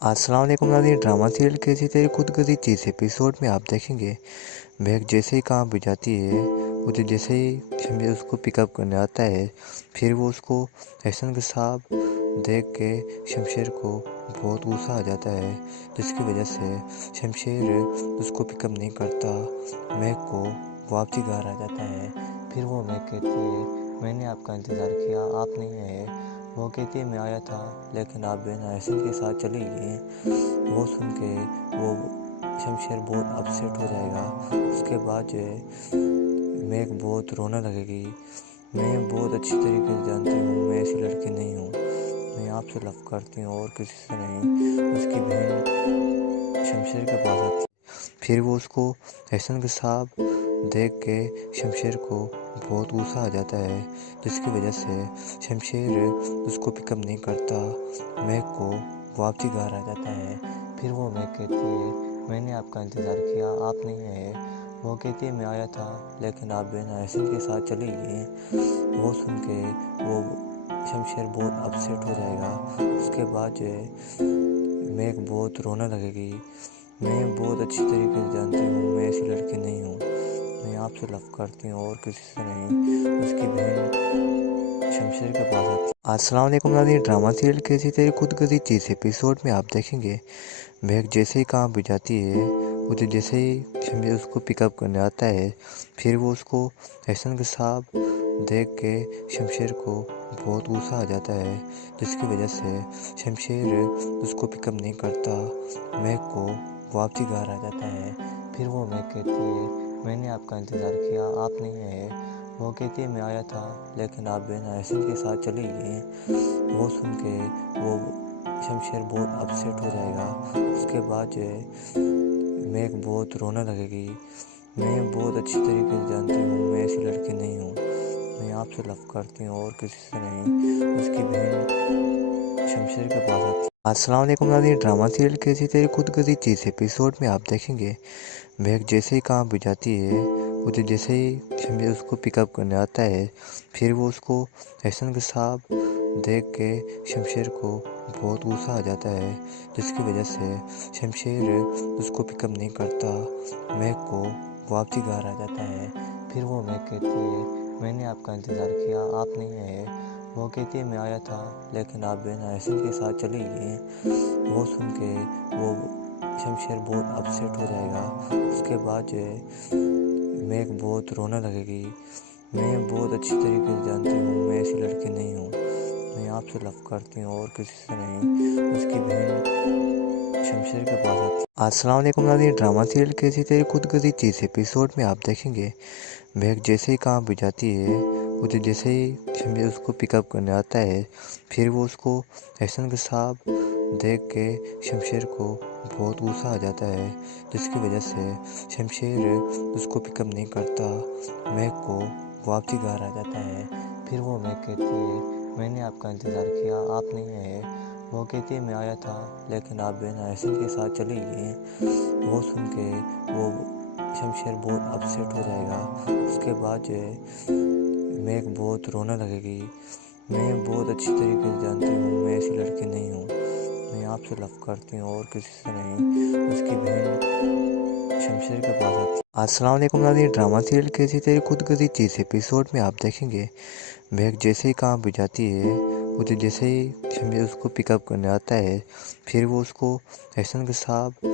अस्सलाम वालेकुम नाज़रीन। ड्रामा सीरियल कैसी तेरी खुदगर्जी 30 एपिसोड में आप देखेंगे महक जैसे ही कहाँ भी जाती है, उधर जैसे ही शमशेर उसको पिकअप करने आता है, फिर वो उसको एहसन के साथ देख के शमशेर को बहुत गुस्सा आ जाता है, जिसकी वजह से शमशेर उसको पिकअप नहीं करता। महक को वापसी घर आ जाता है। फिर वो महक कहती है, मैंने आपका इंतज़ार किया, आप नहीं आए। वो कहती है, मैं आया था लेकिन आप बिना एहसन के साथ चली गई। वो सुन के वो शमशेर बहुत अपसेट हो जाएगा। उसके बाद जो है महक बहुत रोने लगेगी। मैं बहुत अच्छी तरीके से जानती हूँ, मैं ऐसी लड़की नहीं हूँ, मैं आपसे लव करती हूँ और किसी से नहीं। उसकी बहन शमशेर के पास आती है। फिर वो उसको एहसन के साथ देख के शमशेर को बहुत गुस्सा आ जाता है, जिसकी वजह से शमशेर उसको पिकअप नहीं करता। महक को वापसी घर आ जाता है। फिर वो महक कहती है, मैंने आपका इंतज़ार किया, आप नहीं आए। वो कहती है, मैं आया था लेकिन आप बिना एहसन के साथ चली गई। वो सुन के वो शमशेर बहुत अपसेट हो जाएगा। उसके बाद जो है महक बहुत रोने लगेगी। मैं बहुत अच्छी तरीके से जानती हूँ, मैं ऐसी लड़की नहीं हूँ, मैं आपसे लव करती हूँ और किसी से नहीं। उसकी बहन शमशेर के पास आती है। अस्सलाम वालेकुम नाज़रीन। ड्रामा सीरियल कैसी तेरी खुदगर्जी 30 एपिसोड में आप देखेंगे महक जैसे ही कहाँ भी जाती है, उधर जैसे ही शमशेर उसको पिकअप करने आता है, फिर वो उसको एहसन के साथ देख के शमशेर को बहुत गुस्सा आ जाता है, जिसकी वजह से शमशेर उसको पिकअप नहीं करता। महक को वापसी घर आ जाता है। फिर वो महक कहती है, मैंने आपका इंतज़ार किया, आप नहीं आए। वो कहती है, मैं आया था लेकिन आप बिना एहसन के साथ चली गई। वो सुन के वो शमशेर बहुत अपसेट हो जाएगा। उसके बाद जो है महक बहुत रोने लगेगी। मैं बहुत अच्छी तरीके से जानती हूँ, मैं ऐसी लड़की नहीं हूँ, मैं आपसे लव करती हूँ और किसी से नहीं। उसकी बहन शमशेर के पास आती है। अस्सलाम वालेकुम नाज़रीन। ड्रामा सीरियल कैसी तेरी खुदगर्जी 30 एपिसोड में आप देखेंगे महक जैसे ही कहाँ भी जाती है, उधर जैसे ही शमशेर उसको पिकअप करने आता है, फिर वो उसको एहसन के साथ देख के शमशेर को बहुत गुस्सा आ जाता है, जिसकी वजह से शमशेर उसको पिकअप नहीं करता। महक को वापसी घर आ जाता है। फिर वो महक कहती है, मैंने आपका इंतज़ार किया, आप नहीं आए। वो कहती है, मैं आया था लेकिन आप बिना एहसन के साथ चली गई। वो सुन के वो शमशेर बहुत अपसेट हो जाएगा। उसके बाद जो है महक बहुत रोने लगेगी। मैं बहुत अच्छी तरीके से जानती हूँ, मैं ऐसी लड़की नहीं हूँ, मैं आपसे लव करती हूँ और किसी से नहीं। उसकी बहन शमशेर के पास आती है। अस्सलाम वालेकुम नाज़रीन। ड्रामा सीरियल कैसी तेरी खुदगर्जी 30 एपिसोड में आप देखेंगे महक जैसे ही कहाँ भी जाती है, उधर जैसे ही शमशेर उसको पिकअप करने आता है, फिर वो उसको एहसन के साथ देख के शमशेर को बहुत गुस्सा आ जाता है, जिसकी वजह से शमशेर उसको पिकअप नहीं करता। महक को वापसी घर आ जाता है। फिर वो महक कहती है, मैंने आपका इंतज़ार किया, आप नहीं आए। वो कहती है, मैं आया था लेकिन आप बिना एहसन के साथ चली गई। वो सुन के वो शमशेर बहुत अपसेट हो जाएगा। उसके बाद जो है महक बहुत रोने लगेगी। मैं बहुत अच्छी तरीके से जानती हूँ, मैं ऐसी लड़की नहीं हूँ, मैं आपसे लव करती हूँ और किसी से नहीं। उसकी बहन शमशेर के पास आती है। अस्सलाम वालेकुम नाज़रीन। ड्रामा सीरियल कैसी तेरी खुदगर्जी 30 एपिसोड में आप देखेंगे महक जैसे ही कहाँ भी जाती है, उधर जैसे ही शमशेर उसको पिकअप करने आता है, फिर वो उसको एहसन के साथ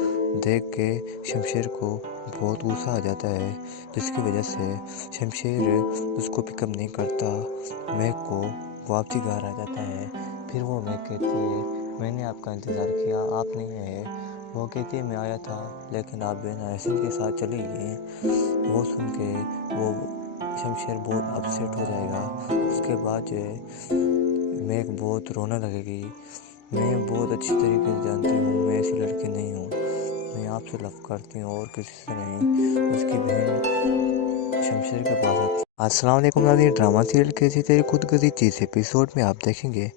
देख के शमशेर को बहुत गुस्सा आ जाता है, जिसकी वजह से शमशेर उसको पिकअप नहीं करता। महक को वापसी घर आ जाता है। फिर वो महक कहती है, मैंने आपका इंतज़ार किया, आप नहीं आए। वो कहती है, मैं आया था लेकिन आप बिना एहसन के साथ चली गई। वो सुन के वो शमशेर बहुत अपसेट हो जाएगा। उसके बाद जो है महक बहुत रोने लगेगी। मैं बहुत अच्छी तरीके से जानती हूँ, मैं ऐसी लड़की नहीं हूँ, मैं आपसे लव करती हूँ और किसी से नहीं। उसकी बहन शमशेर के पास आती है। अस्सलाम वालेकुम नाज़रीन। ड्रामा सीरियल कैसी तेरी खुदगर्जी 30 एपिसोड में आप देखेंगे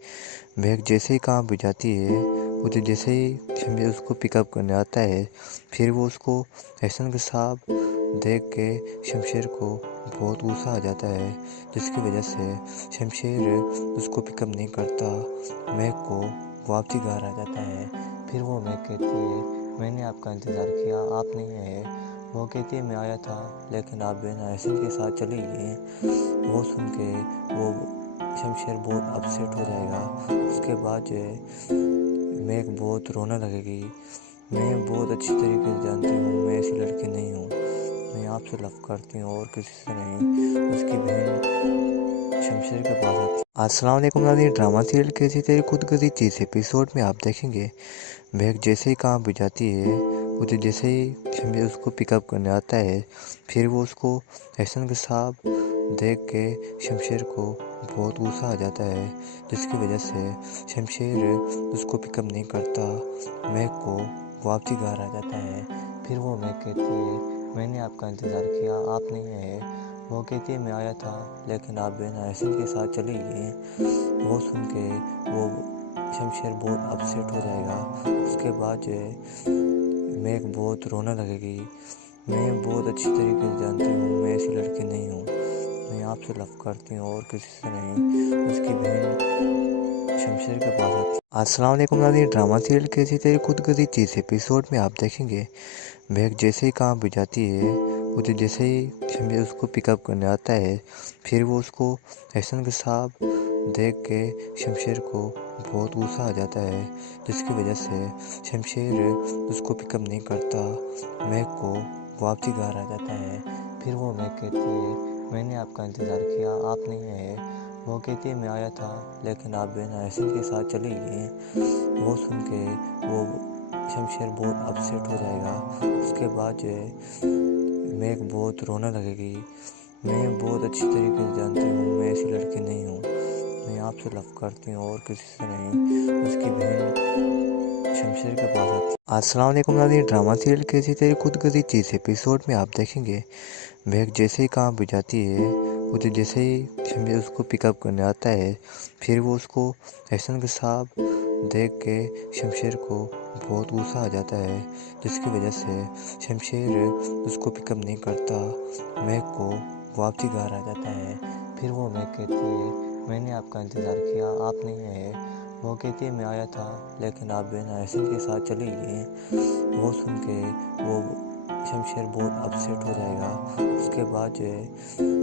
महक जैसे ही कहाँ भी जाती है, उधर जैसे ही शमशेर उसको पिकअप करने आता है, फिर वो उसको एहसन के साथ देख के शमशेर को बहुत गुस्सा आ जाता है, जिसकी वजह से शमशेर उसको पिकअप नहीं करता। महक को वापसी घर आ जाता है। फिर वो मैं कहती है मैंने आपका इंतज़ार किया, आप नहीं आए। वो कहती है मैं आया था लेकिन आप बिना एहसन के साथ चली गई। वो सुन के वो शमशेर बहुत अपसेट हो जाएगा। उसके बाद जो है मैं बहुत रोने लगेगी। मैं बहुत अच्छी तरीके से जानती हूँ मैं ऐसी लड़की नहीं हूँ, मैं आपसे लव करती हूँ और किसी से नहीं। उसकी बहन शमशेर के पास आती है। अस्सलाम वालेकुम नाज़रीन, ड्रामा सीरियल कैसी तेरी खुदगर्जी 30 एपिसोड में आप देखेंगे महक जैसे ही कहाँ भी जाती है, उसे जैसे ही शमशेर उसको पिकअप करने आता है, फिर वो उसको एहसन के साथ देख के शमशेर को बहुत गुस्सा आ जाता है, जिसकी वजह से शमशेर उसको पिकअप नहीं करता। महक को वापसी घर आ जाता है। फिर वो महक कहती है मैंने आपका इंतज़ार किया, आप नहीं आए। वो कहती है मैं आया था लेकिन आप बिना एहसन के साथ चली गई। वो सुन के वो शमशेर बहुत अपसेट हो जाएगा। उसके बाद जो है मैं बहुत रोने लगेगी। मैं बहुत अच्छी तरीके से जानती हूँ मैं ऐसी लड़की नहीं हूँ, मैं आपसे लव करती हूँ और किसी से नहीं। उसकी बहन शमशेर के पास आती है। अस्सलाम वालेकुम नाज़रीन, ड्रामा सीरियल कैसी तेरी खुदगर्जी 30 एपिसोड में आप देखेंगे महक जैसे ही कहाँ भी जाती है, उसे जैसे ही शमशेर उसको पिकअप करने आता है, फिर वो उसको एहसन के साथ देख के शमशेर को बहुत गुस्सा आ जाता है, जिसकी वजह से शमशेर उसको पिकअप नहीं करता। महक को वापसी घर आ जाता है। फिर वो महक कहती है मैंने आपका इंतज़ार किया, आप नहीं आए। वो कहती है मैं आया था लेकिन आप बिना एहसन के साथ चली गई। वो सुन के वो शमशेर बहुत अपसेट हो जाएगा। उसके बाद जो है महक बहुत रोने लगेगी। मैं बहुत अच्छी तरीके से जानती हूँ मैं ऐसी लड़की नहीं हूँ, मैं आपसे लव करती हूँ और किसी से नहीं। उसकी बहन शमशेर के पास आती है। अस्सलाम वालेकुम नाज़रीन, ड्रामा सीरियल कैसी तेरी खुदगर्जी 30 एपिसोड में आप देखेंगे महक जैसे ही कहाँ भी जाती है, उसे जैसे ही शमशेर उसको पिकअप करने आता है, फिर वो उसको एहसन के साथ देख के शमशेर को बहुत गुस्सा आ जाता है, जिसकी वजह से शमशेर उसको पिकअप नहीं करता। महक को वापसी घर आ जाता है। फिर वो महक कहती है मैंने आपका इंतज़ार किया, आप नहीं आए। वो कहती है मैं आया था लेकिन आप बिना एहसन के साथ चली गई। वो सुन के वो शमशेर बहुत अपसेट हो जाएगा। उसके बाद जो है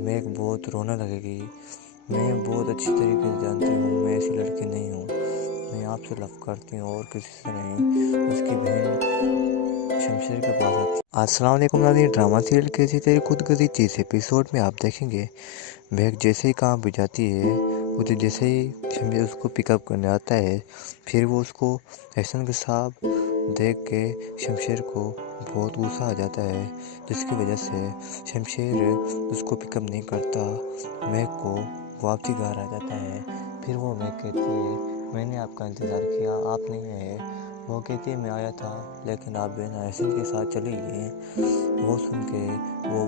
महक बहुत रोने लगेगी। मैं बहुत अच्छी तरीके से जानती हूँ मैं ऐसी लड़की नहीं हूँ, मैं आपसे लव करती हूँ और किसी से नहीं। उसकी बहन शमशेर के पास आती है। अस्सलाम वालेकुम नाज़रीन, ड्रामा सीरियल कैसी तेरी खुदगर्जी 30 एपिसोड में आप देखेंगे महक जैसे ही कहाँ भी जाती है, उसे जैसे ही शमशेर उसको पिकअप करने आता है, फिर वो उसको एहसन के साथ देख के शमशेर को बहुत गुस्सा आ जाता है, जिसकी वजह से शमशेर उसको पिकअप नहीं करता। महक को वापसी घर आ जाता है। फिर वो महक कहती है मैंने आपका इंतज़ार किया, आप नहीं आए। वो कहती है मैं आया था लेकिन आप बिना एहसन के साथ चली गई। वो सुन के वो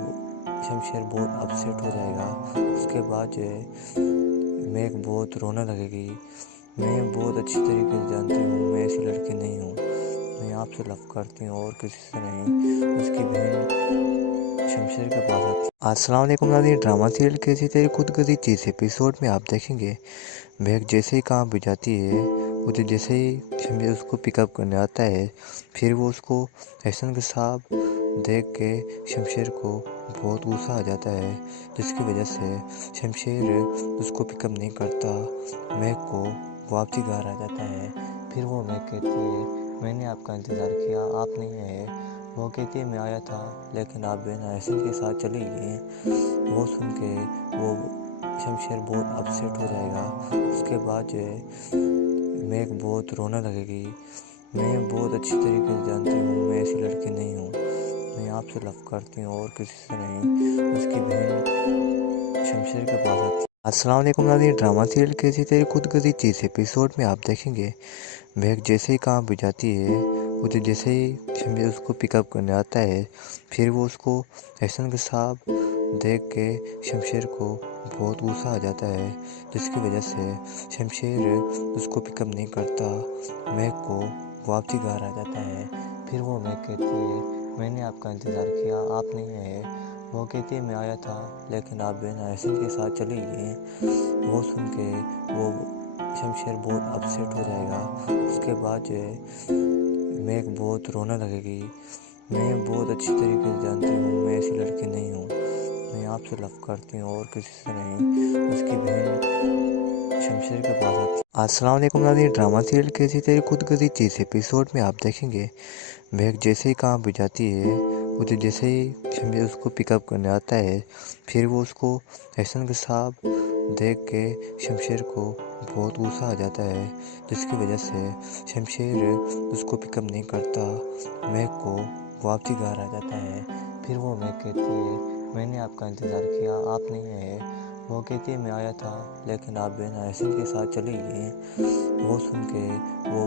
शमशेर बहुत अपसेट हो जाएगा। उसके बाद जो है महक बहुत रोने लगेगी। मैं बहुत अच्छी तरीके से जानती हूँ मैं ऐसी लड़की नहीं हूँ, मैं आपसे लव करती हूँ और किसी से नहीं। उसकी बहन शमशेर के पास आती है। अस्सलाम वालेकुम नाज़रीन, ड्रामा सीरियल कैसी तेरी खुदगर्जी 30 एपिसोड में आप देखेंगे महक जैसे ही कहाँ भी जाती है, उसे जैसे ही शमशेर उसको पिकअप करने आता है, फिर वो उसको एहसन के साथ देख के शमशेर को बहुत गुस्सा आ जाता है, जिसकी वजह से शमशेर उसको पिकअप नहीं करता। महक को वापसी घर आ जाता है। फिर वो महक कहती है मैंने आपका इंतज़ार किया, आप नहीं आए। वो कहती है मैं आया था लेकिन आप बिना एहसन के साथ चली गई। वो सुन के वो शमशेर बहुत अपसेट हो जाएगा। उसके बाद जो है महक बहुत रोने लगेगी। मैं बहुत अच्छी तरीके से जानती हूँ मैं ऐसी लड़की नहीं हूँ, मैं आपसे लव करती हूँ और किसी से नहीं। उसकी बहन शमशेर के पास आती है। अस्सलाम वालेकुम नाज़रीन, ड्रामा सीरियल कैसी तेरी खुदगर्जी 30 एपिसोड में आप देखेंगे महक जैसे ही कहाँ भी जाती है, उसे जैसे ही शमशेर उसको पिकअप करने आता है, फिर वो उसको एहसन के साथ देख के शमशेर को बहुत गुस्सा आ जाता है, जिसकी वजह से शमशेर उसको पिकअप नहीं करता। महक को वापसी घर आ जाता है। फिर वो महक कहती है मैंने आपका इंतज़ार किया, आप नहीं आए। वो कहती है मैं आया था लेकिन आप बिना एहसन के साथ चली गई। वो सुन के वो शमशेर बहुत अपसेट हो जाएगा। उसके बाद जो है मेघ बहुत रोने लगेगी। मैं बहुत अच्छी तरीके से जानती हूँ मैं ऐसी लड़की नहीं हूँ, मैं आपसे लव करती हूँ और किसी से नहीं। उसकी बहन शमशेर के पास आती है। अस्सलाम वालेकुम नाज़रीन, ड्रामा सीरियल कैसी तेरी खुदगर्जी 30 एपिसोड में आप देखेंगे मेघ जैसे ही कहाँ भी जाती है, उसे जैसे ही शमशेर उसको पिकअप करने आता है, फिर वो उसको एहसन के साथ देख के शमशेर को बहुत गुस्सा आ जाता है, जिसकी वजह से शमशेर उसको पिकअप नहीं करता। मेघ को वापसी घर आ जाता है। फिर वो मेघ कहती है मैंने आपका इंतज़ार किया, आप नहीं आए। वो कहती है मैं आया था लेकिन आप बिना एहसन के साथ चली गई। वो सुन के वो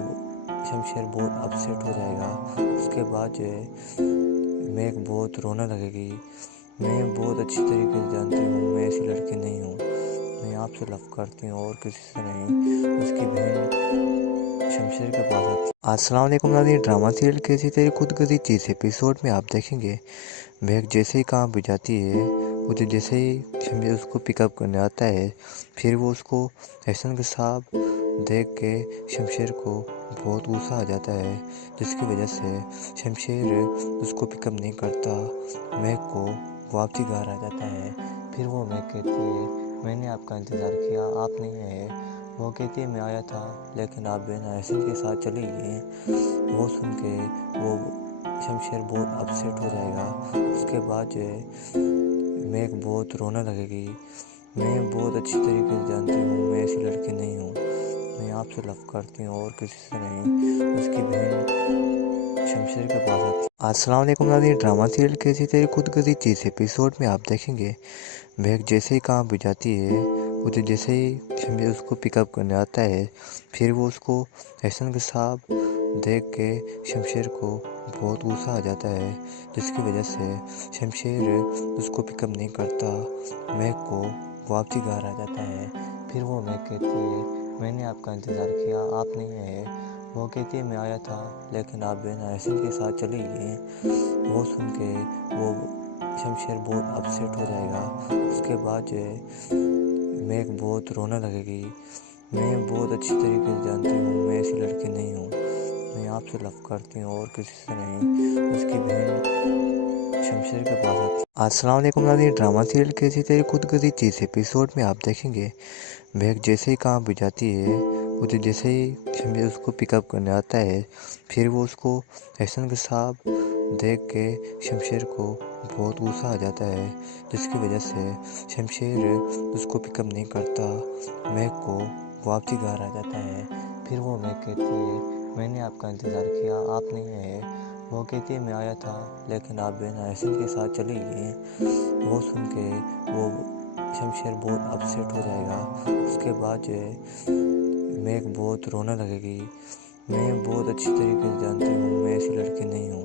शमशेर बहुत अपसेट हो जाएगा। उसके बाद जो है मेघ बहुत रोने लगेगी। मैं बहुत अच्छी तरीके से जानती हूँ मैं ऐसी लड़की नहीं हूँ, मैं आपसे लव करती हूँ और किसी से नहीं। उसकी बहन शमशेर के पास आती है। अस्सलाम वालेकुम नाज़रीन, ड्रामा सीरियल कैसी तेरी खुदगर्जी 30 एपिसोड में आप देखेंगे मेघ जैसे ही कहाँ भी जाती है, उसे जैसे ही शमशेर उसको पिकअप करने आता है, फिर वो उसको एहसन के साथ देख के शमशेर को बहुत गुस्सा आ जाता है, जिसकी वजह से शमशेर उसको पिकअप नहीं करता। मेघ को वापसी घर आ जाता है। फिर वो मेघ कहती है मैंने आपका इंतज़ार किया, आप नहीं आए। वो कहती है मैं आया था लेकिन आप बिना एहसन के साथ चली गई। वो सुन के वो शमशेर बहुत अपसेट हो जाएगा। उसके बाद जो है मेघ बहुत रोने लगेगी। मैं बहुत अच्छी तरीके से जानती हूँ मैं ऐसी लड़की नहीं हूँ, मैं आपसे लव करती हूँ और किसी से नहीं। उसकी बहन शमशेर के पास आती है। अस्सलाम वालेकुम नाज़रीन, ड्रामा सीरियल कैसी तेरी खुदगर्जी 30 एपिसोड में आप देखेंगे मेघ जैसे ही कहाँ भी जाती है, उसे जैसे ही शमशेर उसको पिकअप करने आता है, फिर वो उसको एहसन के साथ देख के शमशेर को बहुत गुस्सा आ जाता है, जिसकी वजह से शमशेर उसको पिकअप नहीं करता। मेघ को वापसी घर आ जाता है। फिर वो मेघ कहती है मैंने आपका इंतज़ार किया, आप नहीं आए। वो कहती है मैं आया था लेकिन आप बिना एहसन के साथ चली गई। वो सुन के वो शमशेर बहुत अपसेट हो जाएगा। उसके बाद जो है मेघ बहुत रोने लगेगी। मैं बहुत अच्छी तरीके से जानती हूँ मैं ऐसी लड़की नहीं हूँ, मैं आपसे लव करती हूँ और किसी से नहीं। उसकी बहन शमशेर के पास आती है। अस्सलाम वालेकुम नाज़रीन, ड्रामा सीरियल कैसी तेरी खुदगर्जी 30 एपिसोड में आप देखेंगे मेघ जैसे ही कहाँ भी जाती है, उसे जैसे ही शमशेर उसको पिकअप करने आता है, फिर वो उसको एहसन के साथ देख के शमशेर को बहुत गुस्सा आ जाता है, जिसकी वजह से शमशेर उसको पिकअप नहीं करता। मेघ को वापसी घर आ जाता है। फिर वो मेघ कहती है मैंने आपका इंतज़ार किया, आप नहीं आए। वो कहती है मैं आया था लेकिन आप बिना एहसन के साथ चली गई। वो सुन के वो शमशेर बहुत अपसेट हो जाएगा। उसके बाद जो है मेघ बहुत रोने लगेगी। मैं बहुत अच्छी तरीके से जानती हूँ मैं ऐसी लड़की नहीं हूँ,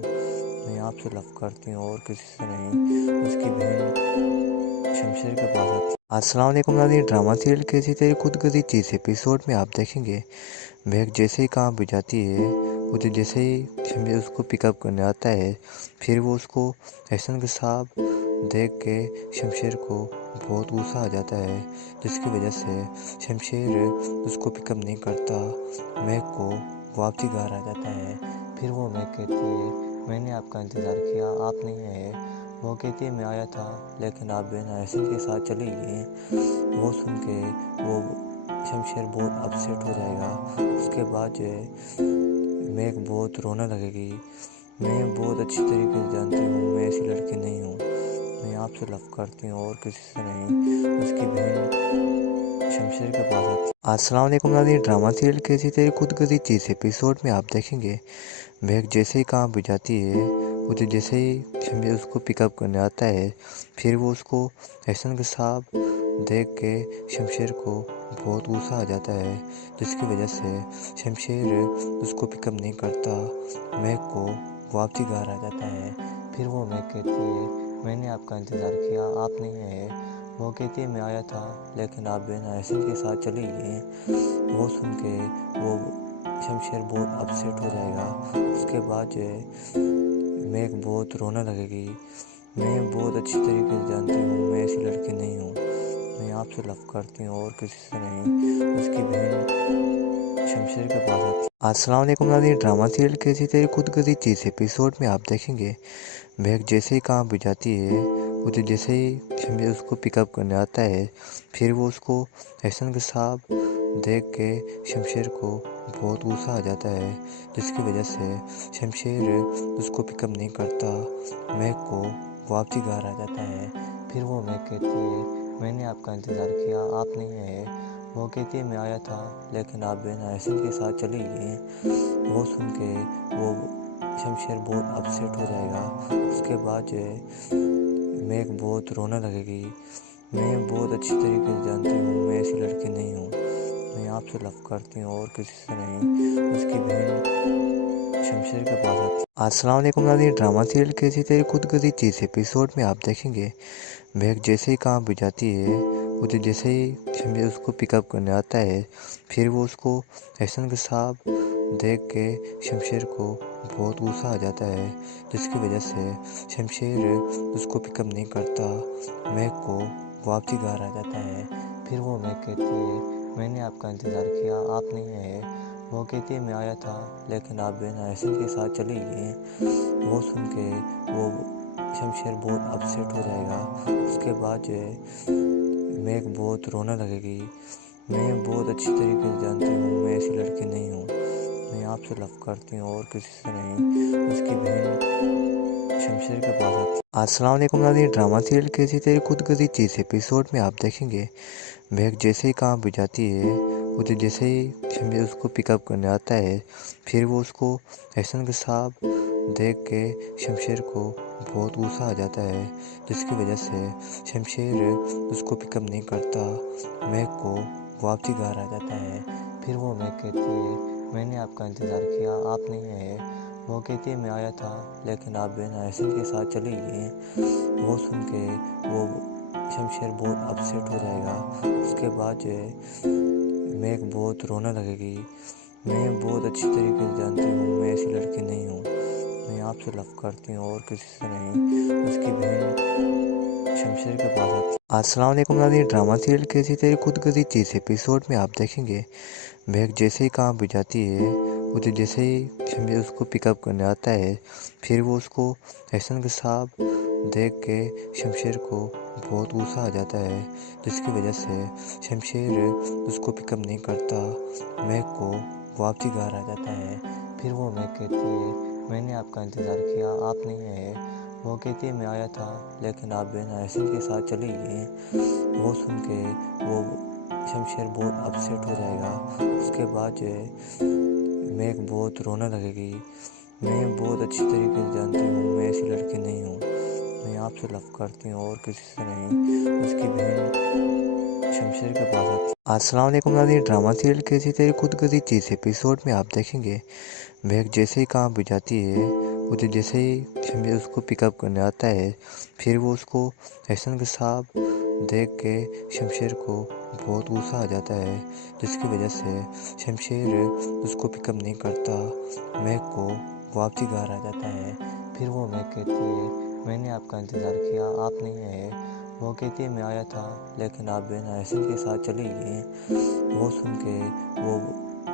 मैं आपसे लव करती हूँ और किसी से नहीं। उसकी बहन शमशेर के पास आती है। अस्सलाम वालेकुम नाज़रीन, ड्रामा सीरियल कैसी तेरी खुदगर्जी 30 एपिसोड में आप देखेंगे मेघ जैसे ही कहाँ भी जाती है, उसे जैसे ही शमशेर उसको पिकअप करने आता है, फिर वो उसको एहसन के साथ देख के शमशेर को बहुत गुस्सा आ जाता है, जिसकी वजह से शमशेर उसको पिकअप नहीं करता। मेघ को वापसी घर आ जाता है। फिर वो मेघ कहती है मैंने आपका इंतज़ार किया, आप नहीं आए। वो कहती है मैं आया था लेकिन आप बिना एहसन के साथ चली गई। वो सुन के वो शमशेर बहुत अपसेट हो जाएगा। उसके बाद जो है मेघ बहुत रोने लगेगी। मैं बहुत अच्छी तरीके से जानती हूँ मैं ऐसी लड़की नहीं हूँ, मैं आपसे लव करती हूँ और किसी से नहीं। उसकी बहन शमशेर के पास आती है। अस्सलाम वालेकुम नाज़रीन, ड्रामा सीरियल कैसी तेरी खुदगर्जी 30 एपिसोड में आप देखेंगे मेघ जैसे ही कहाँ भी जाती है, उसे जैसे ही शमशेर उसको पिकअप करने आता है, फिर वो उसको एहसन के साथ देख के शमशेर को बहुत गुस्सा आ जाता है, जिसकी वजह से शमशेर उसको पिकअप नहीं करता। मेघ को वापसी घर आ जाता है। फिर वो मेघ कहती है मैंने आपका इंतज़ार किया, आप नहीं आए। वो कहती है मैं आया था लेकिन आप बिना एहसन के साथ चली गई। वो सुन के वो शमशेर बहुत अपसेट हो जाएगा। उसके बाद जो है मेघ बहुत रोने लगेगी। मैं बहुत अच्छी तरीके से जानती हूँ मैं ऐसी लड़की नहीं हूँ, मैं आपसे लव करती हूँ और किसी से नहीं। उसकी बहन शमशेर के पास आती है। अस्सलाम वालेकुम नाज़रीन, ड्रामा सीरियल कैसी तेरी खुदगर्जी चीज़ एपिसोड में आप देखेंगे महक जैसे ही काम पे जाती है, उसे जैसे ही शमशेर उसको पिकअप करने आता है, फिर वो उसको एहसन के साथ देख के शमशेर को बहुत गुस्सा आ जाता है, जिसकी वजह से शमशेर उसको पिकअप नहीं करता। महक को वापसी घर आ जाता है। फिर वो महक कहती है, मैंने आपका इंतज़ार किया, आप नहीं आए। वो कहती है, मैं आया था लेकिन आप बिना एहसन के साथ चली गई। वो सुन के वो शमशेर बहुत अपसेट हो जाएगा। उसके बाद जो है महक बहुत रोने लगेगी। मैं बहुत अच्छी तरीके से जानती हूँ मैं ऐसी लड़की नहीं हूँ, मैं आपसे लव करती हूँ और किसी से नहीं। उसकी बहन शमशेर के पास आती है। अस्सलाम वालेकुम नाज़रीन, ड्रामा सीरियल कैसी तेरी खुदगर्जी चीज़ एपिसोड में आप देखेंगे महक जैसे ही काम पे जाती है, उसे जैसे ही शमशेर उसको पिकअप करने आता है, फिर वो उसको एहसन के साथ देख के शमशेर को बहुत गुस्सा आ जाता है, जिसकी वजह से शमशेर उसको पिकअप नहीं करता। महक को वापसी घर आ जाता है। फिर वो महक कहती है, मैंने आपका इंतज़ार किया, आप नहीं आए। वो कहती है, मैं आया था लेकिन आप बिना एहसन के साथ चली गई। वो सुन के वो शमशेर बहुत अपसेट हो जाएगा। उसके बाद जो है महक बहुत रोने लगेगी। मैं बहुत अच्छी तरीके से जानती हूँ मैं ऐसी लड़की नहीं हूँ, मैं आपसे लव करती हूँ और किसी से नहीं। उसकी बहन शमशेर के पास आती है। अस्सलाम वालेकुम नाज़रीन, ड्रामा सीरियल कैसी तेरी खुदगर्जी चीज़ एपिसोड में आप देखेंगे महक जैसे ही काम पे जाती है, उसे जैसे ही शमशेर उसको पिकअप करने आता है, फिर वो उसको एहसन के साथ देख के शमशेर को बहुत गुस्सा आ जाता है, जिसकी वजह से शमशेर उसको पिकअप नहीं करता। महक को वापसी घर आ जाता है। फिर वो महक कहती है, मैंने आपका इंतज़ार किया, आप नहीं आए। वो कहती है, मैं आया था लेकिन आप बिना एहसन के साथ चली गई। वो सुन के वो शमशेर बहुत अपसेट हो जाएगा। उसके बाद जो है महक बहुत रोने लगेगी। मैं बहुत अच्छी तरीके से जानती हूँ मैं ऐसी लड़की नहीं हूँ, मैं आपसे लव करती हूँ और किसी से नहीं। उसकी बहन शमशेर के पास आती है। अस्सलाम वालेकुम नाज़रीन, ड्रामा सीरियल कैसी तेरी खुदगर्जी चीज़ एपिसोड में आप देखेंगे महक जैसे ही काम पे जाती है, उसे जैसे ही शमशेर उसको पिकअप करने आता है, फिर वो उसको एहसन के साथ देख के शमशेर को बहुत गुस्सा आ जाता है, जिसकी वजह से शमशेर उसको पिकअप नहीं करता। महक को वापसी घर आ जाता है। फिर वो महक कहती है, मैंने आपका इंतज़ार किया, आप नहीं आए। वो कहती है, मैं आया था लेकिन आप बिना एहसन के साथ चली गई। वो सुन के वो शमशेर बहुत अपसेट हो जाएगा। उसके बाद जो है महक बहुत रोने लगेगी। मैं बहुत अच्छी तरीके से जानती हूँ मैं ऐसी लड़की नहीं हूँ, मैं आपसे लव करती हूँ और किसी से नहीं। उसकी बहन शमशेर के पास आती है। अस्सलाम वालेकुम नाज़रीन, ड्रामा सीरियल कैसी तेरी खुदगर्जी चीज़ एपिसोड में आप देखेंगे महक जैसे ही काम पे जाती है, उसे जैसे ही शमशेर उसको पिकअप करने आता है, फिर वो उसको एहसन के साथ देख के शमशेर को बहुत गुस्सा आ जाता है, जिसकी वजह से शमशेर उसको पिकअप नहीं करता। महक को वापसी घर आ जाता है। फिर वो महक कहती है, मैंने आपका इंतज़ार किया, आप नहीं आए। वो कहती है, मैं आया था लेकिन आप बिना एहसन के साथ चली गई। वो सुन के वो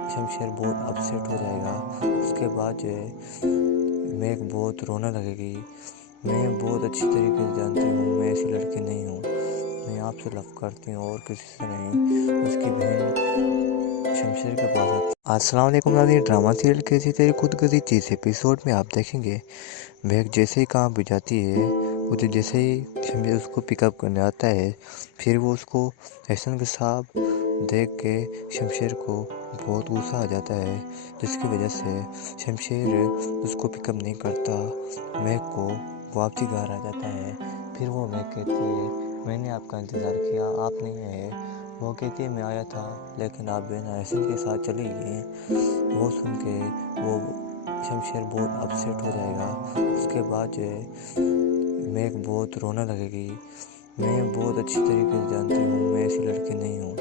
शमशेर बहुत अपसेट हो जाएगा। उसके बाद जो है महक बहुत रोने लगेगी। मैं बहुत अच्छी तरीके से जानती हूँ मैं ऐसी लड़की नहीं हूँ, मैं आपसे लव करती हूँ और किसी से नहीं। उसकी बहन शमशेर के पास आती है। अस्सलाम वालेकुम नाज़रीन, ड्रामा सीरियल कैसी तेरी खुदगर्जी चीज़ एपिसोड में आप देखेंगे महक जैसे ही काम पे जाती है, उसे जैसे ही शमशेर उसको पिकअप करने आता है, फिर वो उसको एहसन के साथ देख के शमशेर को बहुत गुस्सा आ जाता है, जिसकी वजह से शमशेर उसको पिकअप नहीं करता। महक को वापसी घर आ जाता है। फिर वो महक कहती है, मैंने आपका इंतज़ार किया, आप नहीं आए। वो कहती है, मैं आया था लेकिन आप बिना एहसन के साथ चली गई। वो सुन के वो शमशेर बहुत अपसेट हो जाएगा। उसके बाद जो है महक बहुत रोने लगेगी। मैं बहुत अच्छी तरीके से जानती हूँ मैं ऐसी लड़की नहीं हूँ,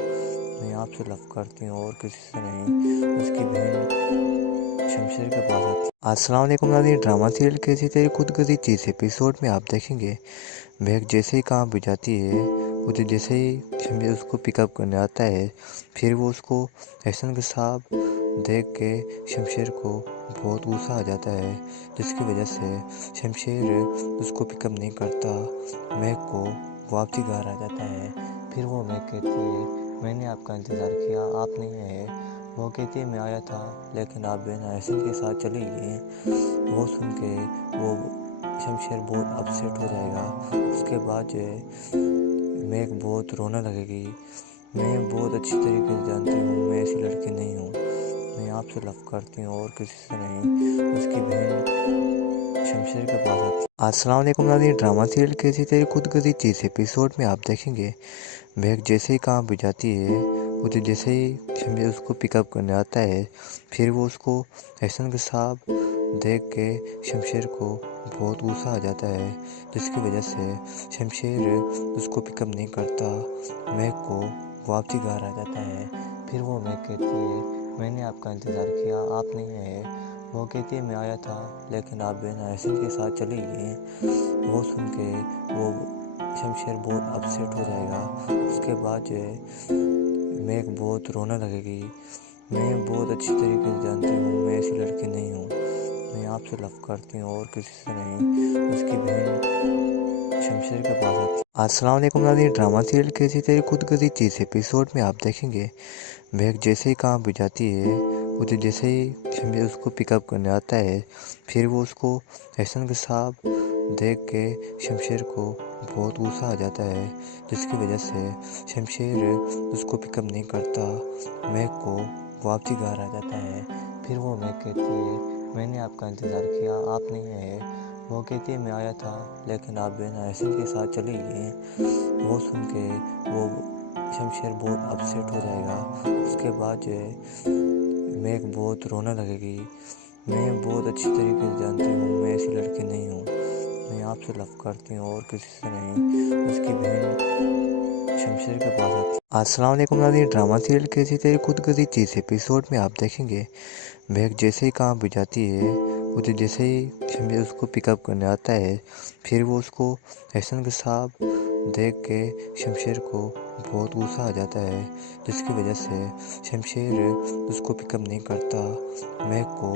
मैं आपसे लव करती हूँ और किसी से नहीं। उसकी बहन शमशेर के पास आती है। अस्सलाम वालेकुम नाज़रीन, ड्रामा सीरियल कैसी तेरी खुदगर्जी चीज़ एपिसोड में आप देखेंगे महक जैसे ही काम पे जाती है, उधर जैसे ही शमशेर उसको पिकअप करने आता है, फिर वो उसको एहसन के साथ देख के शमशेर को बहुत गुस्सा आ जाता है, जिसकी वजह से शमशेर उसको पिकअप नहीं करता। महक को वापसी घर आ जाता है। फिर वो महक कहती है, मैंने आपका इंतज़ार किया, आप नहीं आए। वो कहती है, मैं आया था लेकिन आप बिना एहसन के साथ चली गई। वो सुन के वो शमशेर बहुत अपसेट हो जाएगा। उसके बाद जो है महक बहुत रोने लगेगी। मैं बहुत अच्छी तरीके से जानती हूँ मैं ऐसी लड़की नहीं हूँ, मैं आपसे लव करती हूँ और किसी से नहीं। उसकी बहन शमशेर के पास आती है। अस्सलाम वालेकुम नाज़रीन, ड्रामा सीरियल कैसी तेरी खुदगर्जी 30 एपिसोड में आप देखेंगे महक जैसे ही काम पे जाती है, उधर जैसे ही शमशेर उसको पिकअप करने आता है, फिर वो उसको एहसन के साथ देख के शमशेर को बहुत गुस्सा आ जाता है, जिसकी वजह से शमशेर उसको पिकअप नहीं करता। महक को वापसी घर आ जाता है। फिर वो महक कहती है, मैंने आपका इंतज़ार किया, आप नहीं आए। वो कहती है, मैं आया था लेकिन आप बिना एहसन के साथ चली गई। वो सुन के वो शमशेर बहुत अपसेट हो जाएगा। उसके बाद जो है महक बहुत रोने लगेगी। मैं बहुत अच्छी तरीके से जानती हूँ मैं ऐसी लड़की नहीं हूँ, मैं आपसे लव करती हूँ और किसी से नहीं। उसकी बहन शमशेर के पास आती है। अस्सलाम वालेकुम नाज़रीन, ड्रामा सीरियल कैसी तेरी खुदगर्जी 30 एपिसोड में आप देखेंगे महक जैसे ही काम पे जाती है, उधर जैसे ही शमशेर उसको पिकअप करने आता है, फिर वो उसको एहसन के साथ देख के शमशेर को बहुत गुस्सा आ जाता है, जिसकी वजह से शमशेर उसको पिकअप नहीं करता। महक को वापसी घर आ जाता है। फिर वो महक कहती है, मैंने आपका इंतज़ार किया, आप नहीं आए। वो कहती है, मैं आया था लेकिन आप बिना एहसन के साथ चली गई। वो सुन के वो शमशेर बहुत अपसेट हो जाएगा। उसके बाद जो है महक बहुत रोने लगेगी। मैं बहुत अच्छी तरीके से जानती हूँ मैं ऐसी लड़की नहीं हूँ, मैं आपसे लव करती हूँ और किसी से नहीं। उसकी बहन शमशेर के पास आती है। अस्सलाम वालेकुम नाज़रीन, ड्रामा सीरियल कैसी तेरी खुदगर्जी 30 एपिसोड में आप देखेंगे महक जैसे ही काम पे जाती है, उधर जैसे ही शमशेर उसको पिकअप करने आता है, फिर वो उसको एहसन के साथ देख के शमशेर को बहुत गुस्सा आ जाता है, जिसकी वजह से शमशेर उसको पिकअप नहीं करता। महक को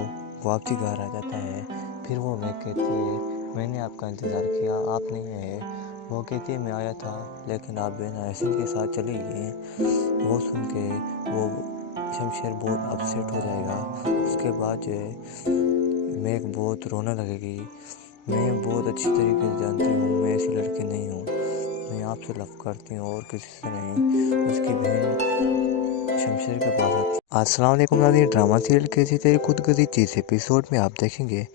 वापसी घर आ जाता है। फिर वो महक कहती है, मैंने आपका इंतज़ार किया, आप नहीं आए। वो कहती है, मैं आया था लेकिन आप बिना एहसन के साथ चली गई। वो सुन के वो शमशेर बहुत अपसेट हो जाएगा। उसके बाद जो है महक बहुत रोने लगेगी। मैं बहुत अच्छी तरीके से जानती हूँ मैं ऐसी लड़की नहीं हूँ, मैं आपसे लव करती हूँ और किसी से नहीं। उसकी बहन शमशेर के पास आती है। अस्सलाम वालेकुम नाज़रीन, ड्रामा सीरियल कैसी तेरी खुदगर्जी 30 एपिसोड में आप देखेंगे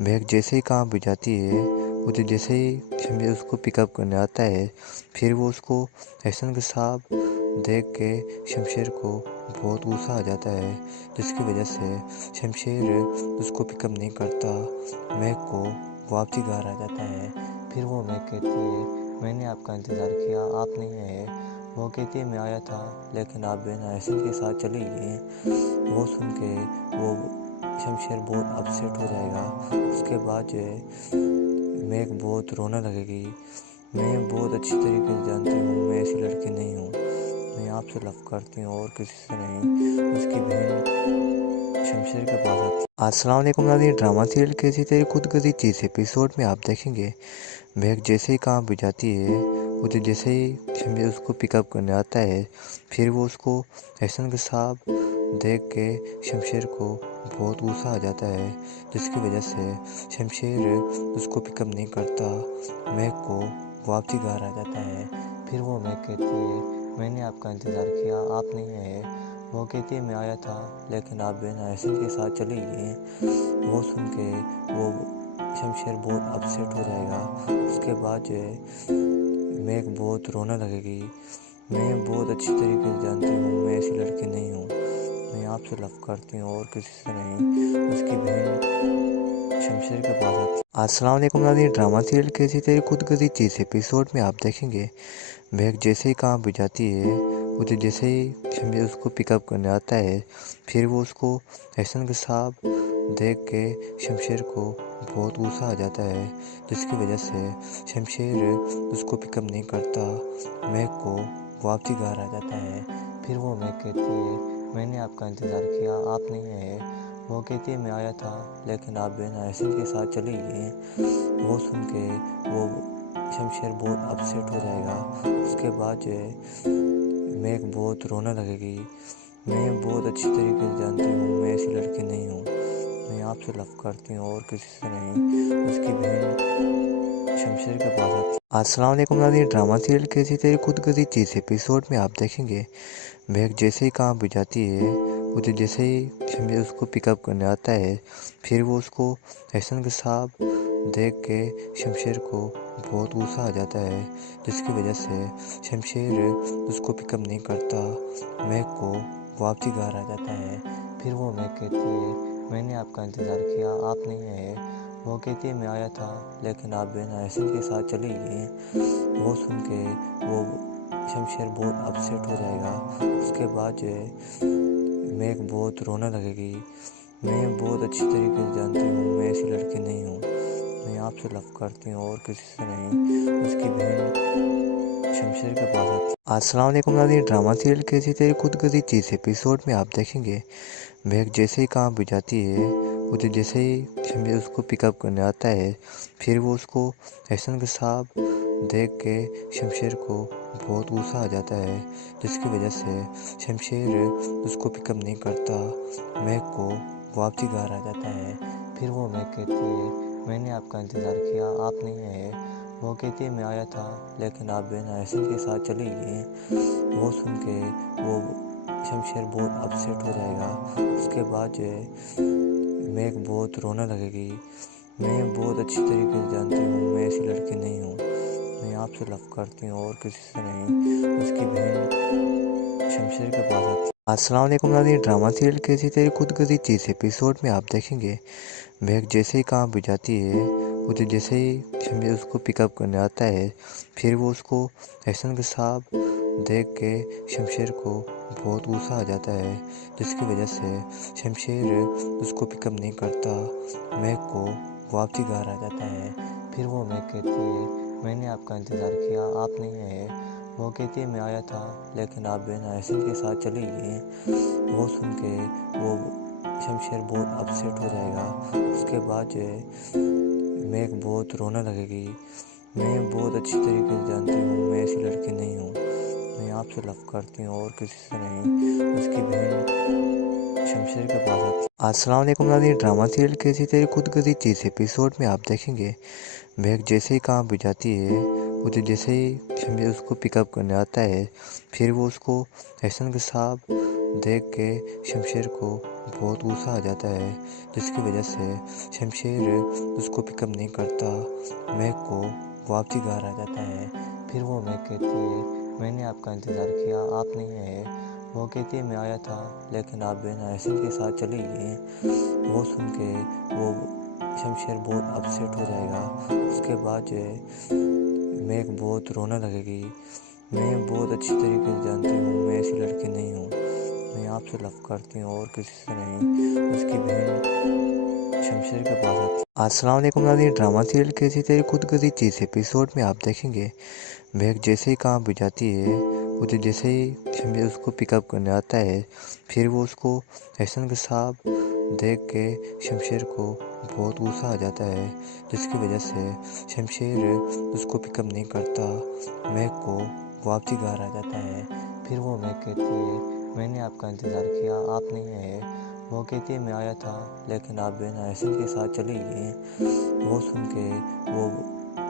महक जैसे ही काम पे जाती है, उधर जैसे ही शमशेर उसको पिकअप करने आता है, फिर वो उसको एहसन के साथ देख के शमशेर को बहुत गुस्सा आ जाता है, जिसकी वजह से शमशेर उसको पिकअप नहीं करता। महक को वापसी घर आ जाता है। फिर वो महक कहती है, मैंने आपका इंतज़ार किया, आप नहीं आए। वो कहती है, मैं आया था लेकिन आप बिना एहसन के साथ चली गई। वो सुन के वो शमशेर बहुत अपसेट हो जाएगा। उसके बाद जो है महक बहुत रोने लगेगी। मैं बहुत अच्छी तरीके से जानती हूँ मैं ऐसी लड़की नहीं हूँ, मैं आपसे लव करती हूँ और किसी से नहीं। उसकी बहन शमशेर के पास आती है। अस्सलाम वालेकुम नाज़रीन, ड्रामा सीरियल कैसी तेरी खुदगर्जी 30 एपिसोड में आप देखेंगे महक जैसे ही काम पे जाती है, उधर जैसे ही शमशेर उसको पिकअप करने आता है, फिर वो उसको एहसन के साथ देख के शमशेर को बहुत गुस्सा आ जाता है, जिसकी वजह से शमशेर उसको पिकअप नहीं करता। महक को वापसी घर आ जाता है। फिर वो महक कहती है, मैंने आपका इंतज़ार किया, आप नहीं आए। वो कहती है, मैं आया था लेकिन आप बिना एहसन के साथ चली गई। वो सुन के वो शमशेर बहुत अपसेट हो जाएगा। उसके बाद जो है महक बहुत रोने लगेगी। मैं बहुत अच्छी तरीके से जानती हूँ मैं ऐसी लड़की नहीं हूँ, मैं आपसे लव करती हूँ और किसी से नहीं। उसकी बहन शमशेर के पास आती है। अस्सलाम वालेकुम नाज़रीन, ड्रामा सीरियल कैसी तेरी खुदगर्जी 30 एपिसोड में आप देखेंगे महक जैसे ही काम पे जाती है, उधर जैसे ही शमशेर उसको पिकअप करने आता है, फिर वो उसको एहसन के साथ देख के शमशेर को बहुत गुस्सा आ जाता है, जिसकी वजह से शमशेर उसको पिकअप नहीं करता। महक को वापसी घर आ जाता है। फिर वो महक कहती है, मैंने आपका इंतज़ार किया, आप नहीं आए। वो कहती है, मैं आया था लेकिन आप बिना एहसन के साथ चली गई। वो सुन के वो शमशेर बहुत अपसेट हो जाएगा। उसके बाद जो है महक बहुत रोने लगेगी। मैं बहुत अच्छी तरीके से जानती हूँ मैं ऐसी लड़की नहीं हूँ, मैं आपसे लव करती हूँ और किसी से नहीं। उसकी बहन शमशेर के पास आती है। अस्सलाम वालेकुम नाज़रीन, ड्रामा सीरियल कैसी तेरी खुदगर्जी चीज़ एपिसोड में आप देखेंगे महक जैसे ही काम पे जाती है, उसे जैसे ही शमशेर उसको पिकअप करने आता है, फिर वो उसको एहसन के साथ देख के शमशेर को बहुत गुस्सा आ जाता है, जिसकी वजह से शमशेर उसको पिकअप नहीं करता। महक को वापसी घर आ जाता है। फिर वो महक कहती है, मैंने आपका इंतज़ार किया, आप नहीं आए। वो कहती है, मैं आया था लेकिन आप बिना एहसन के साथ चली गई। वो सुन के वो शमशेर बहुत अपसेट हो जाएगा। उसके बाद जो है महक बहुत रोने लगेगी। मैं बहुत अच्छी तरीके से जानती हूँ मैं ऐसी लड़की नहीं हूँ, मैं आपसे लव करती हूँ और किसी से नहीं। उसकी बहन शमशेर के पास आती है। अस्सलाम वालेकुम नाज़रीन, ड्रामा सीरियल कैसी तेरी खुदगर्जी चीज़ एपिसोड में आप देखेंगे महक जैसे ही काम पे जाती है, उसे जैसे ही शमशेर उसको पिकअप करने आता है, फिर वो उसको एहसन के साथ देख के शमशेर को बहुत गुस्सा आ जाता है, जिसकी वजह से शमशेर उसको पिकअप नहीं करता। महक को वापसी घर आ जाता है। फिर वो महक कहती है, मैंने आपका इंतज़ार किया, आप नहीं आए। वो कहती है, मैं आया था लेकिन आप बिना एहसन के साथ चली गई। वो सुन के वो शमशेर बहुत अपसेट हो जाएगा। उसके बाद जो है महक बहुत रोने लगेगी। मैं बहुत अच्छी तरीके से जानती हूँ मैं ऐसी लड़की नहीं हूँ, मैं आपसे लव करती हूँ और किसी से नहीं। उसकी बहन शमशेर के पास आती है। अस्सलाम वालेकुम नाज़रीन, ड्रामा सीरियल कैसी तेरी खुदगर्जी चीज़ एपिसोड में आप देखेंगे महक जैसे ही काम पे जाती है, उसे जैसे ही शमशेर उसको पिकअप करने आता है, फिर वो उसको एहसन के साथ देख के शमशेर को बहुत गुस्सा आ जाता है, जिसकी वजह से शमशेर उसको पिकअप नहीं करता। महक को वापसी घर आ जाता है। फिर वो महक कहती है, मैंने आपका इंतज़ार किया, आप नहीं आए। वो कहती है, मैं आया था लेकिन आप बिना एहसन के साथ चली गई। वो सुन के वो शमशेर बहुत अपसेट हो जाएगा। उसके बाद जो है महक बहुत रोने लगेगी। मैं बहुत अच्छी तरीके से जानती हूँ मैं ऐसी लड़की नहीं हूँ, मैं आपसे लव करती हूँ और किसी से नहीं। उसकी बहन शमशेर के पास आती है। अस्सलाम वालेकुम नाज़रीन, ड्रामा सीरियल कैसी तेरी खुदगर्जी चीज़ एपिसोड में आप देखेंगे महक जैसे ही काम पे जाती है, उसे जैसे ही शमशेर उसको पिकअप करने आता है, फिर वो उसको एहसन के साथ देख के शमशेर को बहुत गुस्सा आ जाता है, जिसकी वजह से शमशेर उसको पिकअप नहीं करता। महक को वापसी घर आ जाता है। फिर वो महक कहती है, मैंने आपका इंतज़ार किया, आप नहीं आए। वो कहती है, मैं आया था लेकिन आप बिना एहसन के साथ चली गई। वो सुन के वो शमशेर बहुत अपसेट हो जाएगा। उसके बाद जो है महक बहुत रोने लगेगी। मैं बहुत अच्छी तरीके से जानती हूँ मैं ऐसी लड़की नहीं हूँ, मैं आपसे लव करती हूँ और किसी से नहीं। उसकी बहन शमशेर के पास आती है। अस्सलाम वालेकुम नाज़रीन, ड्रामा सीरियल कैसी तेरी खुदगर्जी चीज़ एपिसोड में आप देखेंगे महक जैसे ही काम पे जाती है, उसे जैसे ही शमशेर उसको पिकअप करने आता है, फिर वो उसको एहसन के साथ देख के शमशेर को बहुत गुस्सा आ जाता है, जिसकी वजह से शमशेर उसको पिकअप नहीं करता। महक को वापसी घर आ जाता है। फिर वो महक कहती है, मैंने आपका इंतज़ार किया, आप नहीं आए। वो कहती है, मैं आया था लेकिन आप बिना एहसन के साथ चली गई। वो सुन के वो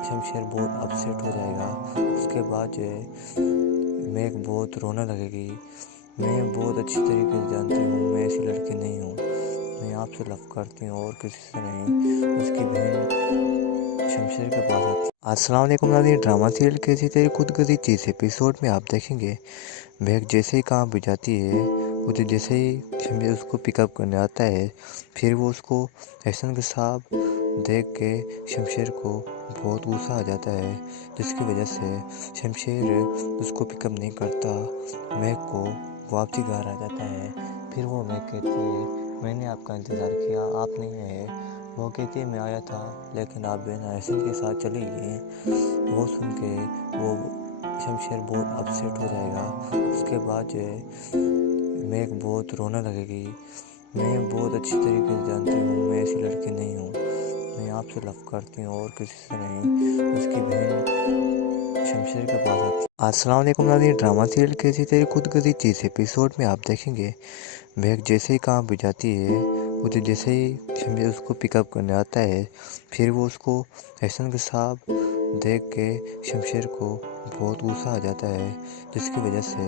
शमशेर बहुत अपसेट हो जाएगा। उसके बाद जो है महक बहुत रोने लगेगी। मैं बहुत अच्छी तरीके से जानती हूँ मैं ऐसी लड़की नहीं हूँ, मैं आपसे लव करती हूँ और किसी से नहीं। उसकी बहन शमशेर के पास आती है। अस्सलाम वालेकुम नाज़रीन, ड्रामा सीरियल कैसी तेरी खुदगर्जी चीज़ एपिसोड में आप देखेंगे महक जैसे ही काम पे जाती है, उसे जैसे ही शमशेर उसको पिकअप करने आता है, फिर वो उसको एहसन के साथ देख के शमशेर को बहुत गुस्सा आ जाता है, जिसकी वजह से शमशेर उसको पिकअप नहीं करता। महक को वापसी घर आ जाता है। फिर वो महक कहती है, मैंने आपका इंतज़ार किया, आप नहीं आए। वो कहती है मैं आया था लेकिन आप बिना एहसन के साथ चली गई। वो सुन के वो शमशेर बहुत अपसेट हो जाएगा। उसके बाद जो है मेघ बहुत रोने लगेगी। मैं बहुत अच्छी तरीके से जानती हूँ मैं ऐसी लड़की नहीं हूँ, मैं आपसे लव करती हूँ और किसी से नहीं। उसकी बहन शमशेर के पास आती है। अस्सलाम वालेकुम नाज़रीन, ड्रामा सीरियल कैसी तेरी खुदगर्जी 30 एपिसोड में आप देखेंगे मेघ जैसे ही काम पे जाती है, उसे जैसे ही शमशेर उसको पिकअप करने आता है, फिर वो उसको एहसन के साथ देख के शमशेर को बहुत गुस्सा आ जाता है, जिसकी वजह से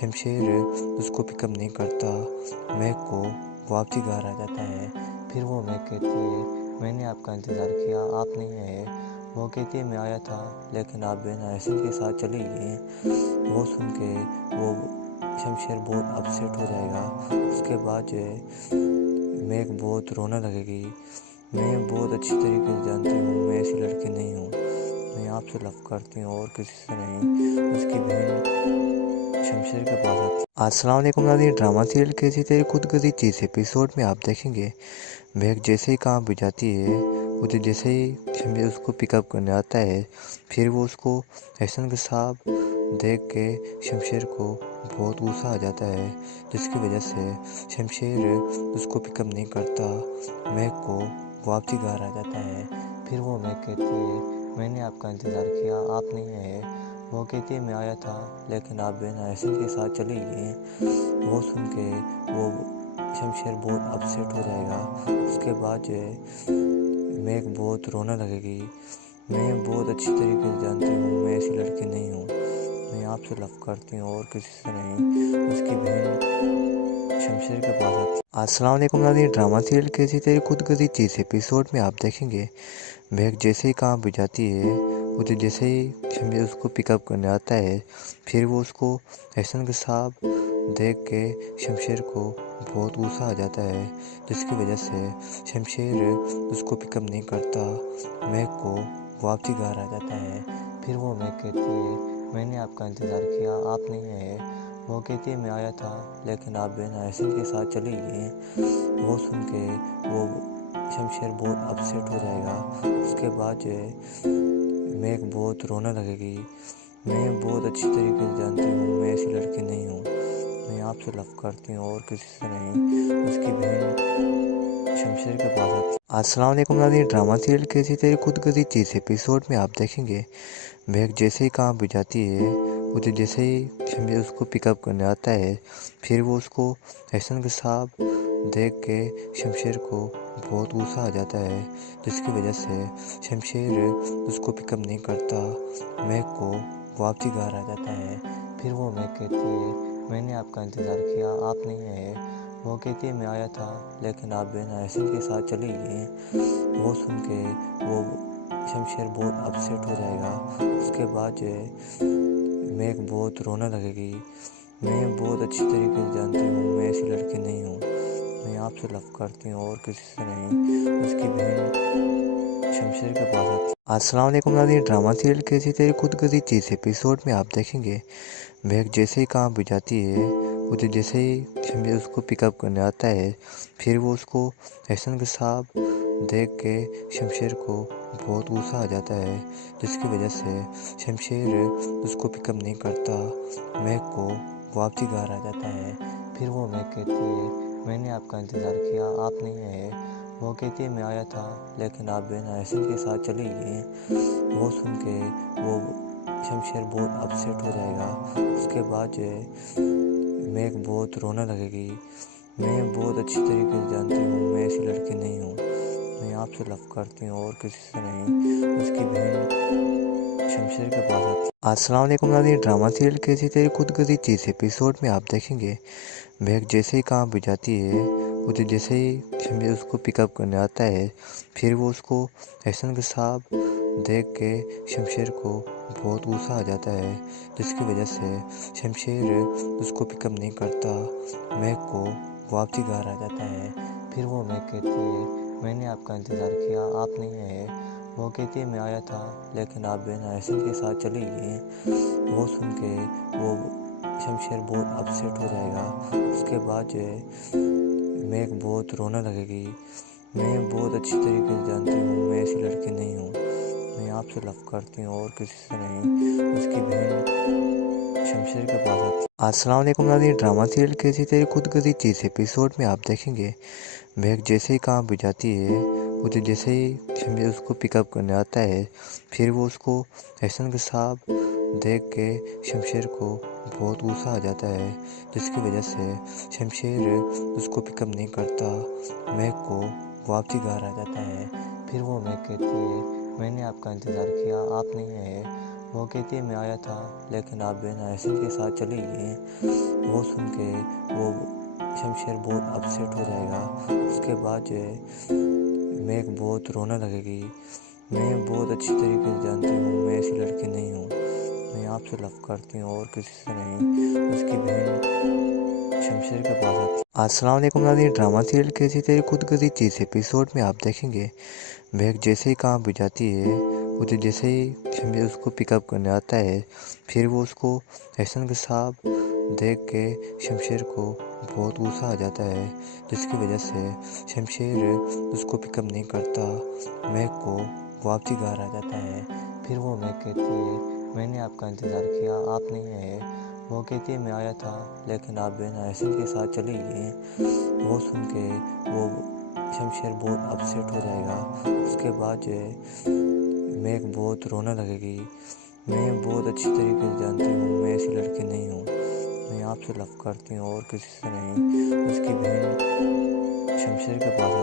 शमशेर उसको पिकअप नहीं करता। मेघ को वापसी घर आ जाता है। फिर वो मेघ कहती है मैंने आपका इंतज़ार किया, आप नहीं आए। वो कहती है मैं आया था लेकिन आप बिना एहसन के साथ चली गई। वो सुन के वो शमशेर बहुत अपसेट हो जाएगा। उसके बाद जो है मेघ बहुत रोने लगेगी। मैं बहुत अच्छी तरीके से जानती हूँ मैं ऐसी लड़की नहीं हूँ, मैं आपसे लव करती हूँ और किसी से नहीं। उसकी बहन शमशेर के पास आती है। अस्सलाम वालेकुम नाज़रीन, ड्रामा सीरियल कैसी तेरी खुदगर्जी 30 एपिसोड में आप देखेंगे मेघ जैसे ही काम पे जाती है, उसे जैसे ही शमशेर उसको पिकअप करने आता है, फिर वो उसको एहसन के साथ देख के शमशेर को बहुत गुस्सा आ जाता है, जिसकी वजह से शमशेर उसको पिकअप नहीं करता। मेघ को वापसी घर आ जाता है। फिर वो मेघ कहती है मैंने आपका इंतज़ार किया, आप नहीं आए। वो कहती है मैं आया था लेकिन आप बिना एहसन के साथ चली गई। वो सुन के वो शमशेर बहुत अपसेट हो जाएगा। उसके बाद जो है मेघ बहुत रोने लगेगी। मैं बहुत अच्छी तरीके से जानती हूँ मैं ऐसी लड़की नहीं हूँ, मैं आपसे लव करती हूँ और किसी से नहीं। उसकी बहन शमशेर के पास आती है। अस्सलाम वालेकुम नाज़रीन, ड्रामा सीरियल कैसी तेरी खुदगर्जी 30 एपिसोड में आप देखेंगे मेघ जैसे ही काम पे जाती है, उसे जैसे ही शमशेर उसको पिकअप करने आता है, फिर वो उसको एहसन के साथ देख के शमशेर को बहुत गुस्सा आ जाता है, जिसकी वजह से शमशेर उसको पिकअप नहीं करता। मेघ को वापसी घर आ जाता है। फिर वो मेघ कहती है मैंने आपका इंतज़ार किया, आप नहीं आए। वो कहती है मैं आया था लेकिन आप बिना एहसन के साथ चली गई। वो सुन के वो शमशेर बहुत अपसेट हो जाएगा। उसके बाद जो है मेघ बहुत रोने लगेगी। मैं बहुत अच्छी तरीके से जानती हूँ मैं ऐसी लड़की नहीं हूँ, मैं आपसे लव करती हूँ और किसी से नहीं। उसकी बहन शमशेर के पास आती है। अस्सलाम वालेकुम नाज़रीन, ड्रामा सीरियल कैसी तेरी खुदगर्जी 30 एपिसोड में आप देखेंगे मेघ जैसे ही काम पे जाती है, उसे जैसे ही शमशेर उसको पिकअप करने आता है, फिर वो उसको एहसन के साथ देख के शमशेर को बहुत गुस्सा आ जाता है, जिसकी वजह से शमशेर उसको पिकअप नहीं करता। मेघ को वापसी घर आ जाता है। फिर वो मेघ कहती है मैंने आपका इंतज़ार किया, आप नहीं आए। वो कहती है मैं आया था लेकिन आप बिना एहसन के साथ चली गई। वो सुन के वो शमशेर बहुत अपसेट हो जाएगा। उसके बाद जो है मेघ बहुत रोने लगेगी। मैं बहुत अच्छी तरीके से जानती हूँ मैं ऐसी लड़की नहीं हूँ, मैं आपसे लव करती हूँ और किसी से नहीं। उसकी बहन शमशेर के पास आती है। अस्सलाम वालेकुम नाज़रीन, ड्रामा सीरियल कैसी तेरी खुदगर्जी 30 एपिसोड में आप देखेंगे मेघ जैसे ही काम पे जाती है, उसे जैसे ही शमशेर उसको पिकअप करने आता है, फिर वो उसको एहसन के साथ देख के शमशेर को बहुत गुस्सा आ जाता है, जिसकी वजह से शमशेर उसको पिकअप नहीं करता। मेघ को वापसी घर आ जाता है। फिर वो मेघ कहती है मैंने आपका इंतज़ार किया, आप नहीं आए। वो कहती है मैं आया था लेकिन आप बिना एहसन के साथ चली गई। वो सुन के वो शमशेर बहुत अपसेट हो जाएगा। उसके बाद जो है मेघ बहुत रोने लगेगी। मैं बहुत अच्छी तरीके से जानती हूँ मैं ऐसी लड़की नहीं हूँ, मैं आपसे लव करती हूँ और किसी से नहीं। उसकी बहन शमशेर के पास आती है। अस्सलाम वालेकुम नाज़रीन, ड्रामा सीरियल कैसी तेरी खुदगर्जी 30 एपिसोड में आप देखेंगे मेघ जैसे ही काम पे जाती है, उसे जैसे ही शमशेर उसको पिकअप करने आता है, फिर वो उसको एहसन के साथ देख के शमशेर को बहुत गुस्सा आ जाता है, जिसकी वजह से शमशेर उसको पिकअप नहीं करता। मेघ को वापसी घर आ जाता है। फिर वो मेघ कहती है मैंने आपका इंतज़ार किया, आप नहीं आए। वो कहती है मैं आया था लेकिन आप बिना एहसन के साथ चली गई। वो सुन के वो शमशेर बहुत अपसेट हो जाएगा। उसके बाद जो है महक बहुत रोने लगेगी। मैं बहुत अच्छी तरीके से जानती हूँ मैं ऐसी लड़की नहीं हूँ। मैं आपसे लव करती हूँ और किसी से नहीं। उसकी बहन शमशेर के पास आती है। अस्सलाम वालेकुम नाज़रीन, ड्रामा सीरियल कैसी तेरी खुदगर्जी इस एपिसोड में आप देखेंगे महक जैसे ही काम पे जाती है, उसे जैसे ही शमशेर उसको पिकअप करने आता है, फिर वो उसको एहसन के साथ देख के शमशेर को बहुत गुस्सा आ जाता है, जिसकी वजह से शमशेर उसको पिकअप नहीं करता, महक को वापसी घर आ जाता है। फिर वो महक कहती है मैंने आपका इंतज़ार किया, आप नहीं आए। वो कहती है मैं आया था लेकिन आप बिना एहसन के साथ चली गई। वो सुन के वो शमशेर बहुत अपसेट हो जाएगा। उसके बाद जो है महक बहुत रोने लगेगी। मैं बहुत अच्छी तरीके से जानती हूँ मैं ऐसी लड़की नहीं हूँ। मैं आपसे लव करती हूँ और किसी से नहीं। उसकी बहन शमशेर के पास आती है। अस्सलाम वालेकुम नाज़रीन, ड्रामा सीरियल कैसी तेरी खुदगर्जी इस एपिसोड में आप देखेंगे महक जैसे ही काम पे जाती है, उसे जैसे ही शमशेर उसको पिकअप करने आता है, फिर वो उसको एहसन के साथ देख के शमशेर को बहुत गुस्सा आ जाता है, जिसकी वजह से शमशेर उसको पिकअप नहीं करता, महक को वापसी घर आ जाता है। फिर वो महक कहती है मैंने आपका इंतज़ार किया, आप नहीं आए। वो कहती है मैं आया था लेकिन आप बिना एहसन के साथ चली गई। वो सुन के वो शमशेर बहुत अपसेट हो जाएगा। उसके बाद जो है महक बहुत रोने लगेगी। मैं बहुत अच्छी तरीके से जानती हूँ मैं ऐसी लड़की नहीं हूँ। मैं आपसे लव करती हूँ और किसी से नहीं। उसकी बहन शमशेर के पास आती है।